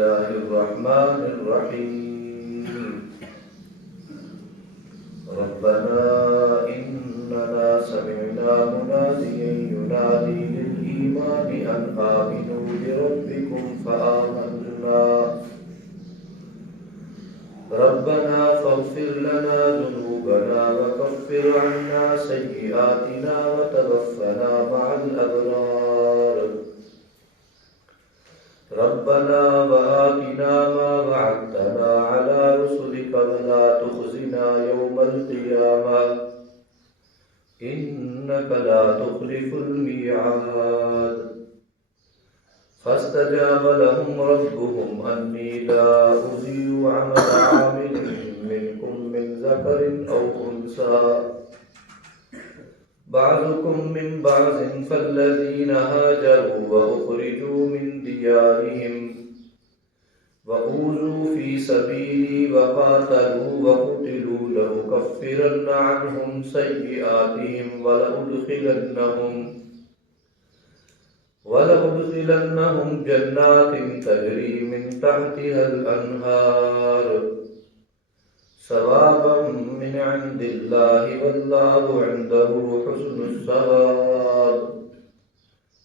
الله الرحمن الرحيم ربنا إننا سمعنا مناديا ينادي للإيمان أن آمنوا بربكم فآمنا ربنا فاغفر لنا ذنوبنا وكفر عنا سيئاتنا وتوفنا مع الأبرار ربنا وآتنا ما وعدتنا على رسلك ولا تخزنا يوم القيامة إنك لا تخلف الميعاد فاستجاب لهم ربهم أني لا أضيع عمل عامل منكم من ذكر أو أنثى بعضكم من بعض فالذين هاجروا وأخرجوا من ديارهم وأوذوا في سبيلي وقاتلوا وقتلوا لأكفرن عنهم سيئاتهم ولأدخلنهم جنات تجري من تحتها الأنهار ثوابا من عند الله والله عنده حسن الثواب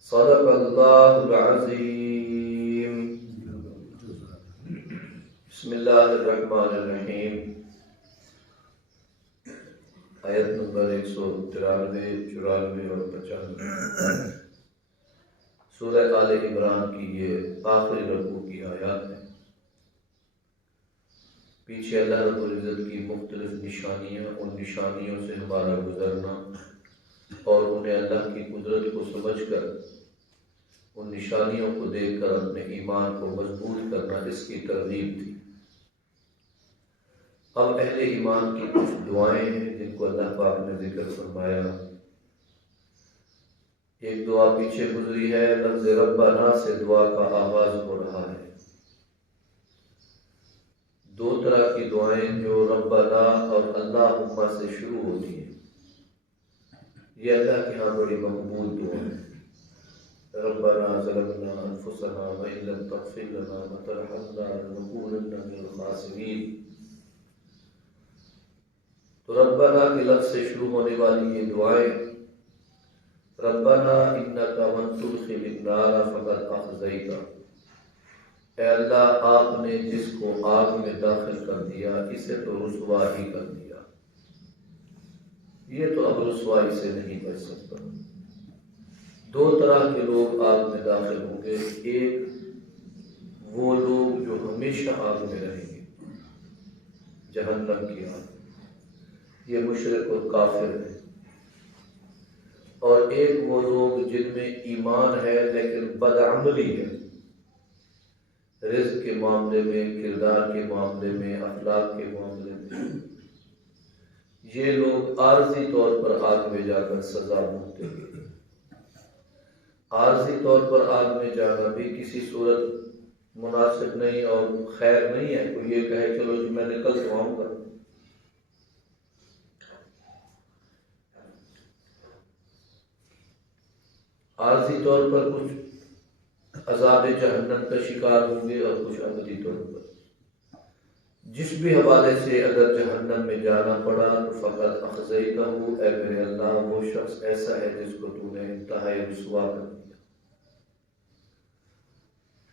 صدق الله العظيم بسم اللہ الرحمن الرحیم آیت نمبر 193 94 اور 95 سورہ آل عمران کی یہ آخری رکوع کی آیات ہیں۔ پیچھے اللہ رب العزت کی مختلف نشانیاں، ان نشانیوں سے ہمارا گزرنا اور انہیں اللہ کی قدرت کو سمجھ کر ان نشانیوں کو دیکھ کر اپنے ایمان کو مضبوط کرنا اس کی ترغیب تھی۔ اب اہل ایمان کی کچھ دعائیں ہیں جن کو اللہ پاک نے ذکر فرمایا۔ ایک دعا پیچھے گزری ہے، لفظ ربنا سے دعا کا آغاز ہو رہا ہے۔ دو طرح کی دعائیں جو ربنا اور اللہم سے شروع ہوتی ہیں، یہ اللہ کے ہاں بڑی مقبول دعائیں ہیں۔ ربنا ظلمنا انفسنا وان لم تغفر لنا وترحمنا لنكونن من الخاسرین۔ تو ربنا کے لفظ سے شروع ہونے والی یہ دعائیں، ربنا انک من تدخل النار فقد اخزیتہ، اے اللہ آپ نے جس کو آگ میں داخل کر دیا اسے تو رسوا ہی کر دیا، یہ تو اب رسوائی سے نہیں بچ سکتا۔ دو طرح کے لوگ آگ میں داخل ہوں گے، ایک وہ لوگ جو ہمیشہ آگ میں رہیں گے، جہنم کی آگ، یہ مشرک اور کافر ہیں، اور ایک وہ لوگ جن میں ایمان ہے لیکن بدعملی ہے، رزق کے معاملے میں، کردار کے معاملے میں، اخلاق کے معاملے میں، یہ لوگ عارضی طور پر آگ میں جا کر سزا بھگتیں گے۔ عارضی طور پر آگ میں جانا بھی کسی صورت مناسب نہیں اور خیر نہیں ہے۔ کوئی یہ کہے چلو جی میں نکل تو آؤں گا، عارضی طور پر کچھ عذاب جہنم کا شکار ہوں گے اور کچھ ابدی طور پر۔ جس بھی حوالے سے اگر جہنم میں جانا پڑا تو فقط اخزیتہ، اے میرے اللہ وہ شخص ایسا ہے جس کو تو نے انتہائی رسوا کر دیا۔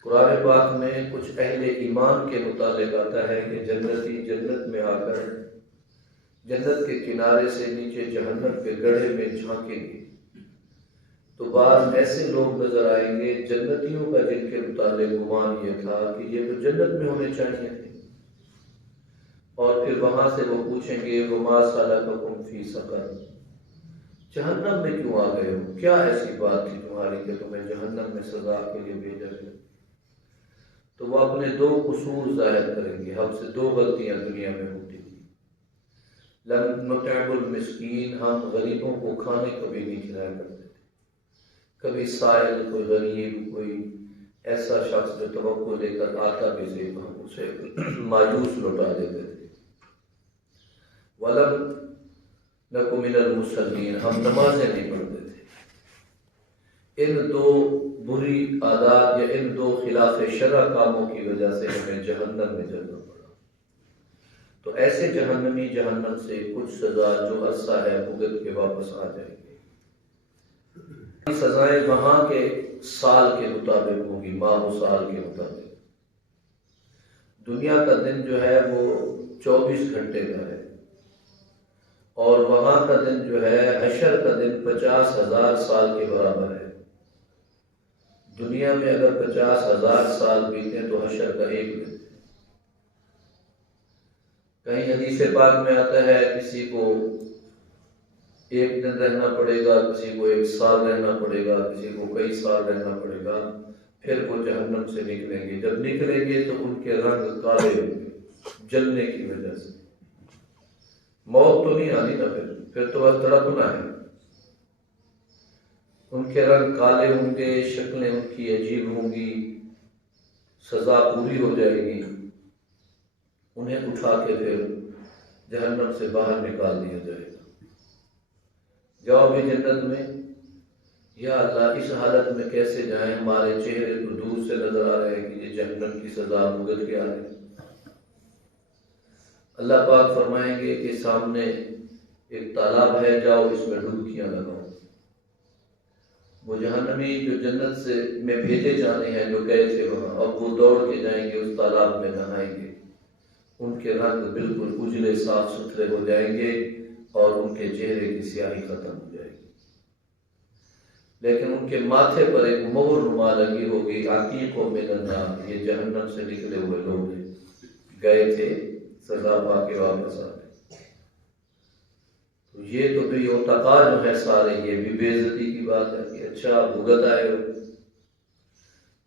قرآن پاک میں کچھ اہل ایمان کے متعلق آتا ہے کہ جنتی جنت میں آ کر جنت کے کنارے سے نیچے جہنم کے گڑھے میں جھانکیں گے تو بعض ایسے لوگ نظر آئیں گے جنتیوں کا جن کے متعلق گمان یہ تھا کہ یہ تو جنت میں ہونے چاہیے تھے، اور پھر وہاں سے وہ پوچھیں گے وما سلککم فی سقر، جہنم میں کیوں آ گئے ہو؟ کیا ایسی بات تھی تمہاری کہ تمہیں جہنم میں سزا کے لیے بھیجا گیا؟ تو وہ اپنے دو قصور ظاہر کریں گے۔ ہم سے دو غلطیاں دنیا میں ہوتی تھی، لم نطعم المسکین، ہم غریبوں کو کھانے کبھی نہیں کھلایا کرتے تھے۔ کبھی سائل، کوئی غریب، کوئی ایسا شخص جو توقع لے کر آتا بھی تھے ہم اسے مایوس لوٹا دیتے تھے۔ وَلَمْ نَكُ مِنَ الْمُصَلِّينَ، ہم نمازیں نہیں پڑھتے تھے۔ ان دو بری عادات یا ان دو خلاف شرع کاموں کی وجہ سے ہمیں جہنم میں جلنا پڑا۔ تو ایسے جہنمی جہنم سے کچھ سزا جو عرصہ ہے بھگت کے واپس آ جائیں گے۔ سزائیں وہاں کے سال کے مطابق ہوگی، ماہ و سال کے مطابق۔ دنیا کا دن جو ہے وہ 24 گھنٹے کا ہے، اور وہاں کا دن جو ہے حشر کا دن 50,000 سال کے برابر ہے۔ دنیا میں اگر 50,000 سال بیتے تو حشر کا ایک دن۔ کہیں حدیث پاک میں آتا ہے کسی کو ایک دن رہنا پڑے گا، کسی کو 1 سال رہنا پڑے گا، کسی کو کئی سال رہنا پڑے گا، پھر وہ جہنم سے نکلیں گے۔ جب نکلیں گے تو ان کے رنگ کالے ہوں گے جلنے کی وجہ سے۔ موت تو نہیں آنی نا، پھر تو بس تڑپنا ہے۔ ان کے رنگ کالے ہوں گے، شکلیں ان کی عجیب ہوں گی، سزا پوری ہو جائے گی، انہیں اٹھا کے پھر جہنم سے باہر نکال دیا جائے گا۔ جاؤ بھی جنت میں۔ یا اللہ اس حالت میں کیسے جائیں، ہمارے چہرے تو دور سے نظر آ رہے ہیں کہ یہ جہنم کی سزا بھگت کے آ رہے ہیں۔ اللہ پاک فرمائیں گے کہ سامنے ایک تالاب ہے، جاؤ اس میں ڈبکیاں لگاؤ۔ وہ جہنمی جو جنت سے میں بھیجے جانے ہیں جو گئے تھے وہاں، اب وہ دوڑ کے جائیں گے اس تالاب میں نہائیں گے۔ ان کے رنگ بالکل اجلے صاف ستھرے ہو جائیں گے اور ان کے چہرے کی سیاہی ختم ہو جائے گی، لیکن ان کے ماتھے پر ایک مہر نما لگی ہوگی، عتیق من النار، یہ جہنم سے نکلے ہوئے لوگ ہیں، گئے تھے سزا پا کے واپس آ گئے۔ تو یہ تو بھی عتقاء جو ہے سارے، یہ بھی بے عزتی کی بات ہے کہ اچھا بھگت آئے ہو۔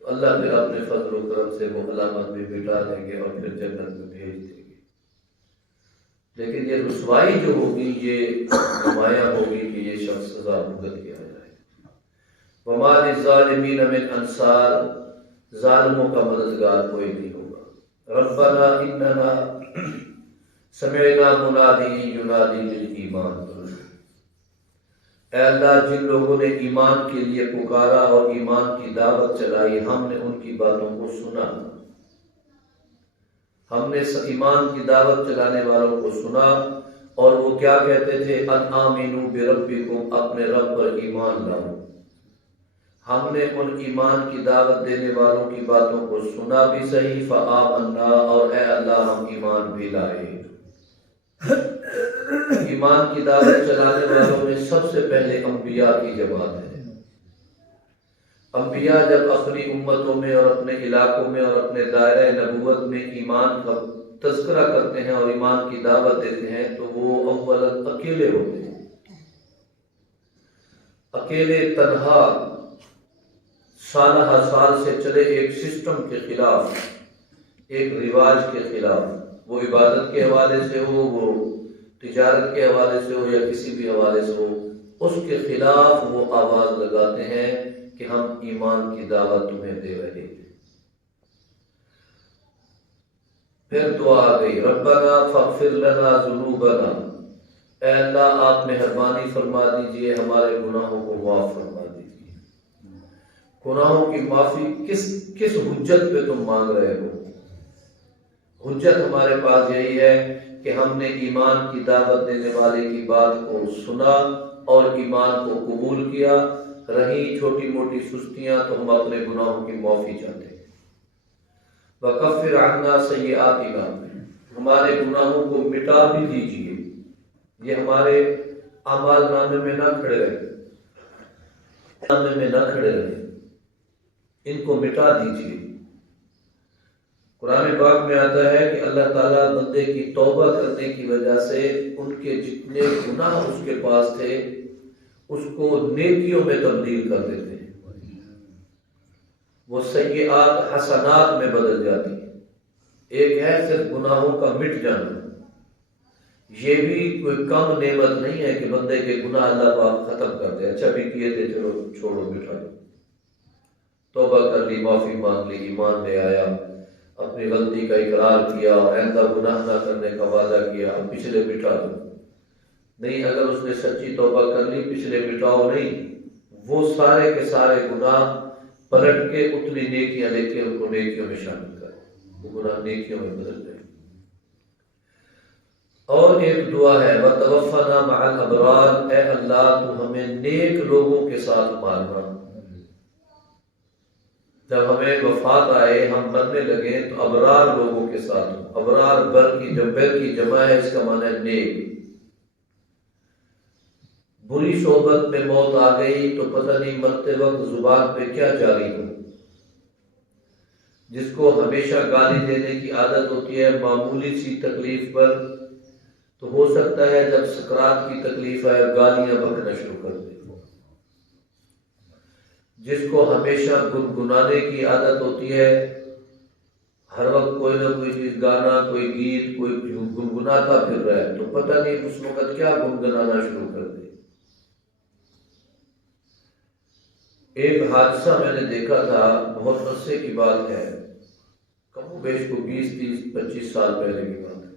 تو اللہ پھر اپنے فضل و کرم سے وہ علامت بھی مٹا دیں گے اور پھر جنت میں بھیج دیں گے۔ لیکن یہ رسوائی جو ہوگی یہ نمایاں ہوگی کہ یہ شخص سزا بھگت کے آ جائے۔ وما للظالمین من انصار، ظالموں کا مددگار کوئی نہیں ہوگا۔ ربنا اننا سمعنا منادی ینادی للایمان، اے اللہ جن لوگوں نے ایمان کے لیے پکارا اور ایمان کی دعوت چلائی، ہم نے ان کی باتوں کو سنا، ہم نے ایمان کی دعوت چلانے والوں کو سنا، اور وہ کیا کہتے تھے؟ ان آمنوا بربکم، اپنے رب پر ایمان لاؤ۔ ہم نے ان ایمان کی دعوت دینے والوں کی باتوں کو سنا بھی صحیح، فآمنا، اور اے اللہ ہم ایمان بھی لائے۔ ایمان کی دعوت چلانے والوں میں سب سے پہلے انبیاء کی جماعت ہے۔ انبیاء جب اپنی امتوں میں اور اپنے علاقوں میں اور اپنے دائرہ نبوت میں ایمان کا تذکرہ کرتے ہیں اور ایمان کی دعوت دیتے ہیں تو وہ اولاً اکیلے ہوتے ہیں، اکیلے تنہا سالہ سال سے چلے ایک سسٹم کے خلاف، ایک رواج کے خلاف، وہ عبادت کے حوالے سے ہو، وہ تجارت کے حوالے سے ہو، یا کسی بھی حوالے سے ہو، اس کے خلاف وہ آواز لگاتے ہیں کہ ہم ایمان کی دعوت تمہیں دے رہے ہیں۔ پھر دعا آ گئی، ربنا فاغفر لنا ذنوبنا، اے اللہ آپ مہربانی فرما دیجئے ہمارے گناہوں کو معاف فرما دیجئے۔ گناہوں کی معافی کس حجت پہ تم مانگ رہے ہو؟ حجت ہمارے پاس یہی ہے کہ ہم نے ایمان کی دعوت دینے والے کی بات کو سنا اور ایمان کو قبول کیا، رہی چھوٹی موٹی سستیاں تو ہم اپنے گناہوں کی معافی چاہتے ہیں۔ وَكَفِّرْ عَنَّا سَيِّئَاتِنَا، ہمارے گناہوں کو مٹا بھی دیجئے، یہ ہمارے اعمال نامے میں نہ کھڑے رہے، ان کو مٹا دیجئے۔ قرآن پاک میں آتا ہے کہ اللہ تعالیٰ بندے کی توبہ کرنے کی وجہ سے ان کے جتنے گناہ اس کے پاس تھے اس کو نیکیوں میں تبدیل کر دیتے ہیں، وہ سیئات حسنات میں بدل جاتی ہیں۔ ایک ہے صرف گناہوں کا مٹ جانا، یہ بھی کوئی کم نعمت نہیں ہے کہ بندے کے گناہ اللہ پاک ختم کر دے، اچھا بھی کیے تھے چلو چھوڑو مٹا دو، توبہ کر لی، معافی مانگ لی، ایمان لے آیا، اپنی غلطی کا اقرار کیا، آئندہ گناہ نہ کرنے کا وعدہ کیا، اب پچھلے مٹا دو۔ نہیں، اگر اس نے سچی توبہ کر لی، پچھلے مٹاؤ نہیں، وہ سارے کے سارے گناہ پلٹ کے اتنی نیکیاں لے کے ان کو نیکیوں میں شامل کرے، وہ گناہ نیکیوں میں بدل جائے۔ اور ایک دعا ہے وَتَوَفَّنَا مَعَ الْأَبْرَارِ، اے اللہ تو ہمیں نیک لوگوں کے ساتھ مارنا۔ جب ہمیں وفات آئے، ہم مرنے لگے تو ابرار لوگوں کے ساتھ ہوں۔ ابرار بر کی جمع ہے، اس کا معنی ہے نیک۔ بری صحبت میں موت آ گئی تو پتہ نہیں مرتے وقت زبان پہ کیا جاری ہو۔ جس کو ہمیشہ گالی دینے کی عادت ہوتی ہے معمولی سی تکلیف پر، تو ہو سکتا ہے جب سکرات کی تکلیف آئے گالیاں بکنا شروع کر دے۔ جس کو ہمیشہ گنگنانے کی عادت ہوتی ہے، ہر وقت کوئی نہ کوئی چیز گانا، کوئی گیت، کوئی گنگناتا پھر رہا ہے، تو پتہ نہیں اس وقت کیا گنگنانا شروع کر دے۔ ایک حادثہ میں نے دیکھا تھا، بہت عرصے کی بات ہے، کم و بیش کو 20-30-25 سال پہلے کی بات ہے۔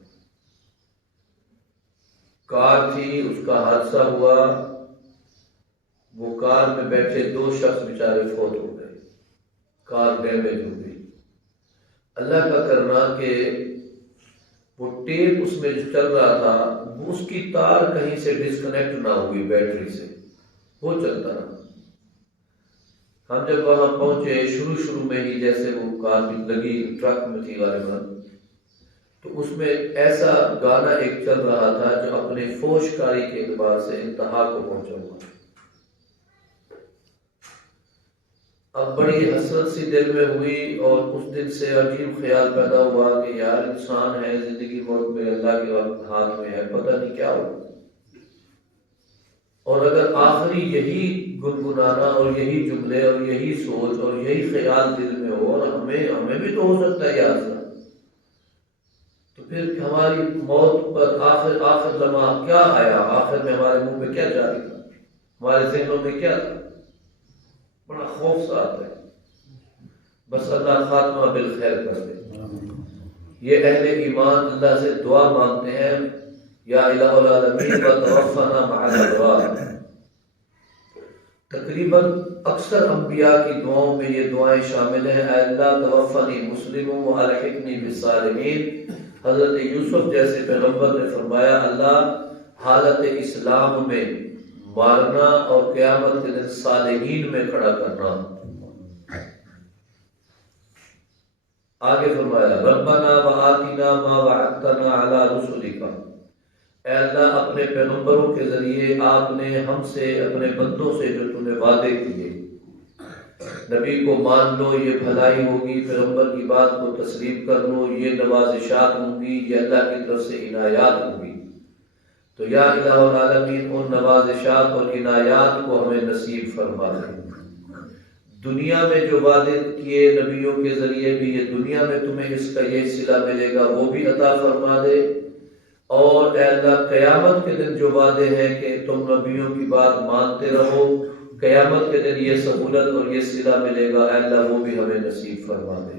کار تھی، اس کا حادثہ ہوا، وہ کار میں بیٹھے 2 شخص بیچارے فوت ہو گئے، کار ڈیمیج ہو گئی۔ اللہ کا کرنا کہ وہ ٹیپ اس میں جو چل رہا تھا، اس کی تار کہیں سے ڈسکنیکٹ نہ ہوئی بیٹری سے، وہ چلتا رہا۔ ہم جب وہاں پہنچے، شروع میں ہی جیسے وہ کار لگی ٹرک میں تھی غالباً، تو اس میں ایسا گانا ایک چل رہا تھا جو اپنے فوش کاری کے اعتبار سے انتہا کو پہنچا ہوا۔ اب بڑی حسرت سی دل میں ہوئی، اور اس دن سے عجیب خیال پیدا ہوا کہ یار انسان ہے، زندگی موت میں اللہ کے ہاتھ میں ہے، پتہ نہیں کیا ہو۔ اور اگر آخری یہی گنگنانا اور یہی جملے اور یہی سوچ اور یہی خیال دل میں ہو، اور ہمیں بھی تو ہو سکتا ہے یہ حادثہ، تو پھر ہماری موت پر آخر لمحہ کیا آیا، آخر میں ہمارے منہ پہ کیا جاری تھا، ہمارے ذہنوں میں کیا تھا؟ بڑا خوف سا آتا ہے۔ بس اللہ خاتمہ بالخیر کر دے۔ یہ اہل ایمان اللہ سے دعا مانگتے ہیں، یا الہ العالمین وتوفنا مع الابرار۔ تقریباً اکثر انبیاء کی دعاؤں میں یہ دعائیں شامل ہیں، اے اللہ توفنی مسلم والحقنی بالصالحین۔ حضرت یوسف جیسے پیغمبر نے فرمایا، اللہ حالت اسلام میں مارنا اور قیامت کے دن صالحین میں کھڑا کرنا۔ آگے فرمایا ربنا وآتنا ما وعدتنا علی رسلک، اے اللہ اپنے پیغمبروں کے ذریعے آپ نے ہم سے، اپنے بندوں سے جو تم نے وعدے کیے، نبی کو مان لو یہ بھلائی ہوگی، پیغمبر کی بات کو تسلیم کر لو یہ نوازشات ہوں گی، یہ اللہ کی طرف سے عنایات ہوں گی۔ تو یا الہ العالمین ان نوازشات اور عنایات کو ہمیں نصیب فرما دے۔ دنیا میں جو وعدے کیے نبیوں کے ذریعے بھی، یہ دنیا میں تمہیں اس کا یہ صلہ ملے گا، وہ بھی عطا فرما دے۔ اور اے اللہ قیامت کے دن جو وعدے ہیں کہ تم نبیوں کی بات مانتے رہو، قیامت کے دن یہ سہولت اور یہ صلہ ملے گا، اے اللہ وہ بھی ہمیں نصیب فرما دے۔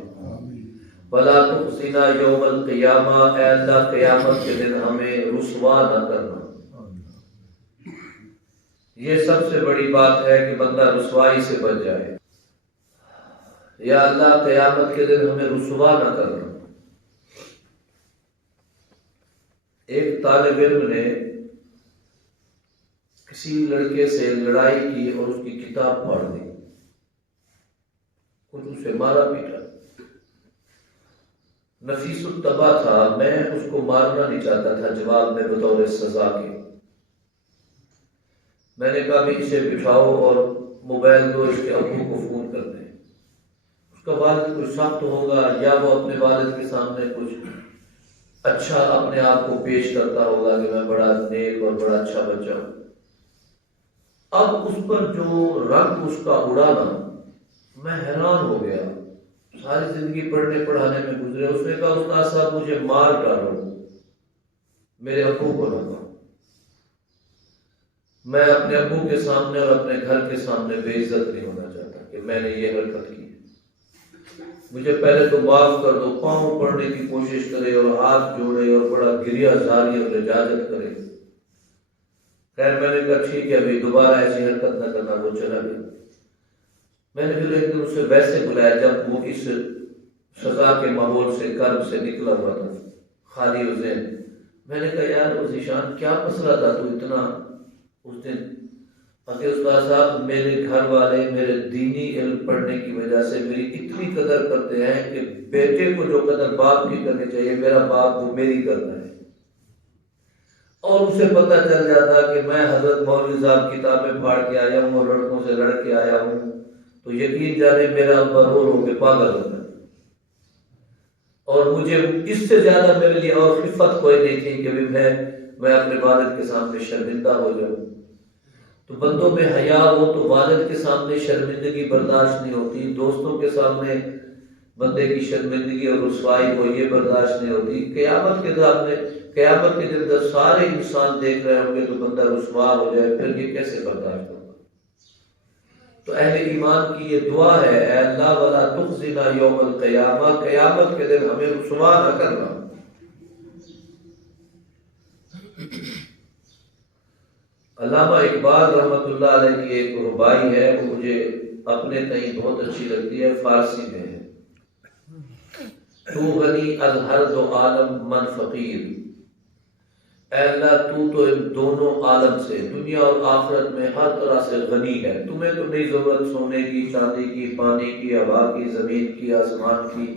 وَلَا تُخْزِنَا يَوْمَ الْقِيَامَةِ، اے اللہ قیامت کے دن ہمیں رسوا نہ کرنا۔ یہ سب سے بڑی بات ہے کہ بندہ رسوائی سے بچ جائے۔ یا اللہ قیامت کے دن ہمیں رسوا نہ کرنا۔ ایک طالب علم نے کسی لڑکے سے لڑائی کی اور اس کی کتاب پھاڑ دی، کچھ اسے مارا پیٹا۔ نفیس الطبع تھا، میں اس کو مارنا نہیں چاہتا تھا جواب میں بطور سزا کے۔ میں نے کہا بھی اسے بٹھاؤ اور موبائل دو، اس کے ابو کو فون کر دیں۔ اس کا والد کچھ سخت ہوگا، یا وہ اپنے والد کے سامنے کچھ اچھا اپنے آپ کو پیش کرتا ہوگا کہ میں بڑا نیک اور بڑا اچھا بچہ ہوں۔ اب اس پر جو رنگ اس کا اڑا نا، میں حیران ہو گیا۔ ساری زندگی پڑھنے پڑھانے میں گزرے۔ اس نے کہا استاد صاحب مجھے مار ڈالو، میرے ابو کو نہ کہو، میں اپنے ابو کے سامنے اور اپنے گھر کے سامنے بے عزت نہیں ہونا چاہتا کہ میں نے یہ حرکت کی۔ مجھے پہلے تو معاف کر دو۔ پاؤں پڑنے کی کوشش کرے اور ہاتھ جوڑے اور بڑا گریہ زاری اور لجاجت کرے۔ خیر میں نے کہا ٹھیک ہے ابھی دوبارہ ایسی حرکت نہ کرنا، وہ چلا گیا۔ میں نے پھر ایک دن اسے ویسے بلایا جب وہ اس سزا کے ماحول سے کرب سے نکلا ہوا تھا، خالی ذہن۔ میں نے کہا یار ذیشان کیا مسئلہ تھا تو اتنا اس دن؟ کہ استاد صاحب میرے گھر والے میرے دینی علم پڑھنے کی وجہ سے میری اتنی قدر کرتے ہیں کہ بیٹے کو جو قدر باپ کی کرنی چاہیے میرا باپ وہ میری کرتا ہے، اور اسے پتہ چل جاتا کہ میں حضرت مولوی صاحب کتابیں پھاڑ کے آیا ہوں اور لڑکوں سے لڑ کے آیا ہوں تو یقین جانے میرا ابا رو رو کے پاگل ہوتا ہے، اور مجھے اس سے زیادہ میرے لیے اور خفت کوئی نہیں تھی کہ میں اپنے والد کے سامنے شرمندہ ہو جاؤں۔ تو بندوں میں حیا ہو تو والد کے سامنے شرمندگی برداشت نہیں ہوتی، دوستوں کے سامنے بندے کی شرمندگی اور رسوائی ہو یہ برداشت نہیں ہوتی، قیامت کے دن جب سارے انسان دیکھ رہے ہوں گے تو بندہ رسوا ہو جائے پھر یہ کیسے برداشت ہوگا؟ تو اہل ایمان کی یہ دعا ہے، اے اللہ ولا تخزنا یوم القیامہ، قیامت کے دن ہمیں رسوا نہ کرنا۔ علامہ اقبال رحمۃ اللہ علیہ کی ایک ربائی ہے، وہ مجھے اپنے تئیں بہت اچھی لگتی ہے، فارسی میں ہے۔ تو غنی از ہر دو عالم من فقیر، اے اللہ تو ان دونوں عالم سے دنیا اور آخرت میں ہر طرح سے غنی ہے، تمہیں تو نہیں ضرورت سونے کی، چاندی کی، پانی کی، ہوا کی، زمین کی، آسمان کی،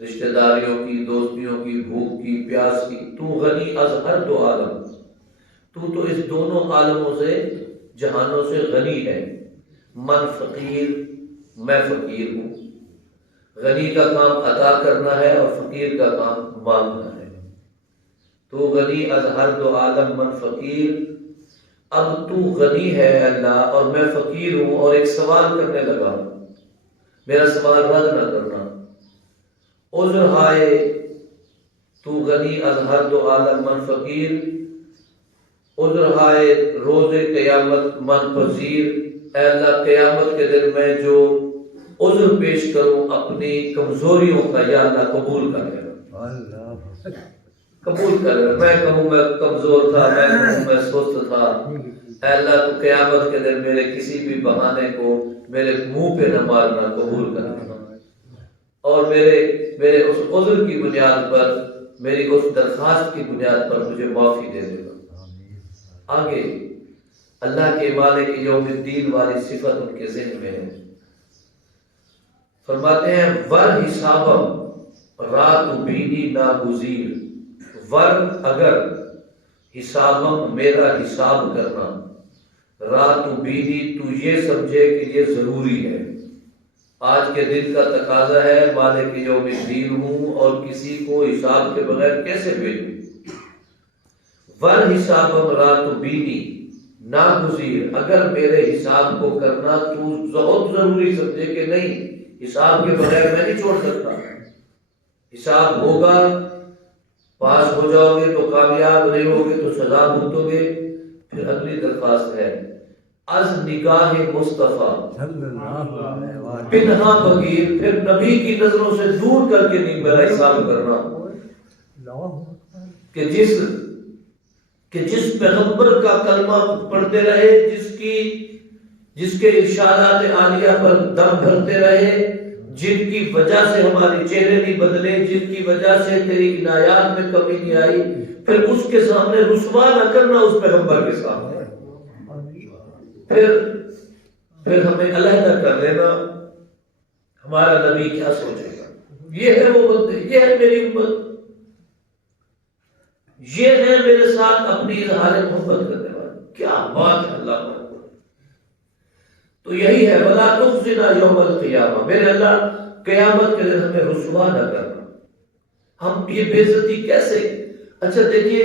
رشتہ داریوں کی، دوستیوں کی، بھوک کی، پیاس کی، تو غنی از ہر دو عالم، تو اس دونوں عالموں سے جہانوں سے غنی ہے۔ من فقیر، میں فقیر ہوں۔ غنی کا کام عطا کرنا ہے اور فقیر کا کام مانگنا ہے۔ تو غنی از ہر دو عالم من فقیر، اب تو غنی ہے اللہ اور میں فقیر ہوں، اور ایک سوال کرنے لگا ہوں، میرا سوال رد نہ کرنا۔ عذر ہائے تو غنی از ہر دو عالم من فقیر، عذر ہائے روز قیامت من پذیر، اے اللہ قیامت کے دن میں جو عذر پیش کروں اپنی کمزوریوں کا یا اللہ قبول کر لینا، قبول کر لینا۔ میں کہوں میں کمزور تھا، میں کہوں میں سست تھا، اے اللہ تو قیامت کے دن میرے کسی بھی بہانے کو میرے منہ پہ نہ مارنا، قبول کر لینا، اور میرے اس عذر کی بنیاد پر، میری اس درخواست کی بنیاد پر مجھے معافی دے دینا۔ آگے اللہ کے مالک یوم الدین والی صفت ان کے ذہن میں ہے، فرماتے ہیں ور حسابم رات بینی ناگزیر، ور اگر حسابم میرا حساب کرنا، رات بینی تو یہ سمجھے کہ یہ ضروری ہے، آج کے دن کا تقاضا ہے، مالک یوم الدین ہوں اور کسی کو حساب کے بغیر کیسے بھیجوں؟ ور حسابم رات بینی ناگزیر، اگر میرے حساب کو کرنا تو بہت ضروری سمجھے کہ نہیں حساب کے بغیر میں نہیں چھوڑ سکتا، حساب ہوگا، پاس ہو جاؤ گے تو کامیاب، نہیں ہوگے تو سزا بھگتو گے۔ پھر اگلی درخواست ہے از نگاہ مصطفیٰ پنہا بغیر، پھر نبی کی نظروں سے دور کر کے نہیں میرا حساب کرنا، کہ جس پیغمبر کا کلمہ پڑھتے رہے، جس کے ارشادات عالیہ پر دم بھرتے رہے، جن کی وجہ سے ہمارے چہرے نہیں بدلے، جن کی وجہ سے تیری عنایات میں کمی نہیں آئی، پھر اس کے سامنے رسوا نہ کرنا، اس پیغمبر کے سامنے پھر ہمیں علیحدہ کر لینا، ہمارا نبی کیا سوچے گا؟ یہ ہے وہ بندے، یہ ہے میری امت، یہ ہے میرے ساتھ اپنی اظہار محبت کرنے والے، کیا بات ہے اللہ پر۔ تو یہی ہے ولا تخزنا یوم القیامہ، میرے اللہ قیامت کے دن ہمیں رسوا نہ کرنا۔ ہم یہ بے عزتی کیسے؟ اچھا دیکھیے،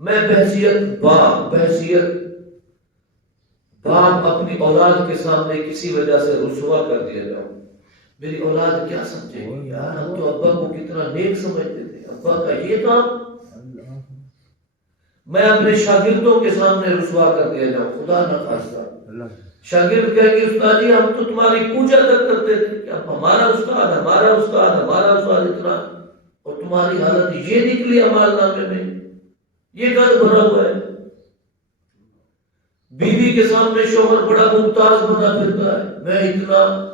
میں بحثیت باپ اپنی اولاد کے سامنے کسی وجہ سے رسوا کر دیا جاؤں، میری اولاد کیا سمجھے گی؟ یار ہم تو ابا کو کتنا نیک سمجھتے تھے، ابا کا یہ کام۔ میں اپنے شاگردوں کے سامنے رسوا کر دیا جاؤں، خدا نہ خواستہ شاگرد کہے کہ استاد جی ہم تو تمہاری پوجا تک کرتے تھے کہ اب ہمارا استاد اتنا، اور تمہاری حالت یہ نکلی عمال نامے میں، یہ گد بھرا ہوا ہے۔ کے سامنے شوہر بڑا ممتاز بنا پھرتا ہے، میں اتنا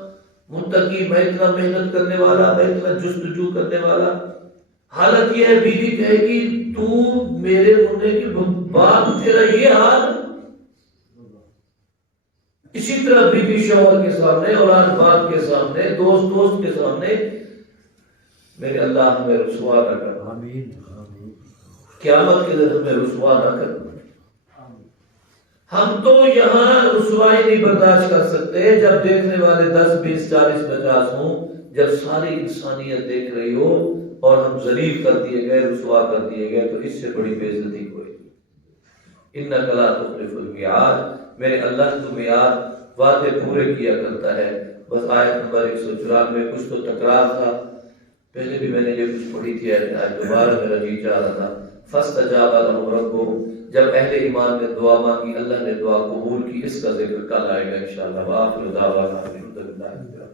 متقی، میں اتنا محنت کرنے والا، میں اتنا جستجو کرنے والا۔ حالت یہ ہے بیوی کہے گی تو میرے ہونے کے بعد تیرا یہ حال۔ اسی طرح بیوی شوہر کے سامنے، اولاد باپ کے سامنے، دوست کے سامنے، میرے اللہ ہمیں رسوا نہ کر، قیامت کے دن ہمیں رسوا نہ کر۔ ہم تو یہاں رسوائی نہیں برداشت کر سکتے جب دیکھنے والے 10 20 40 50 ہوں، جب ساری انسانیت دیکھ رہی ہو اور ہم ذلیل کر دیے گئے، رسوا کر دیے گئے، تو اس سے بڑی بے عزتی کوئی نہیں۔ انک لا تخلف المیعاد، میرے اللہ تو میعاد وعدے پورے کیا کرتا ہے۔ بس آیت نمبر 194 کچھ تو تکرار تھا، پہلے بھی میں نے یہ کچھ پڑھی تھی، آج دوبارہ میرا جی چاہ رہا تھا۔ فاستجاب لهم ربهم، جب اہل ایمان نے دعا مانگی اللہ نے دعا قبول کی، اس کا ذکر کل آئے گا انشاءاللہ۔ وآخر دعوانا الحمدللہ۔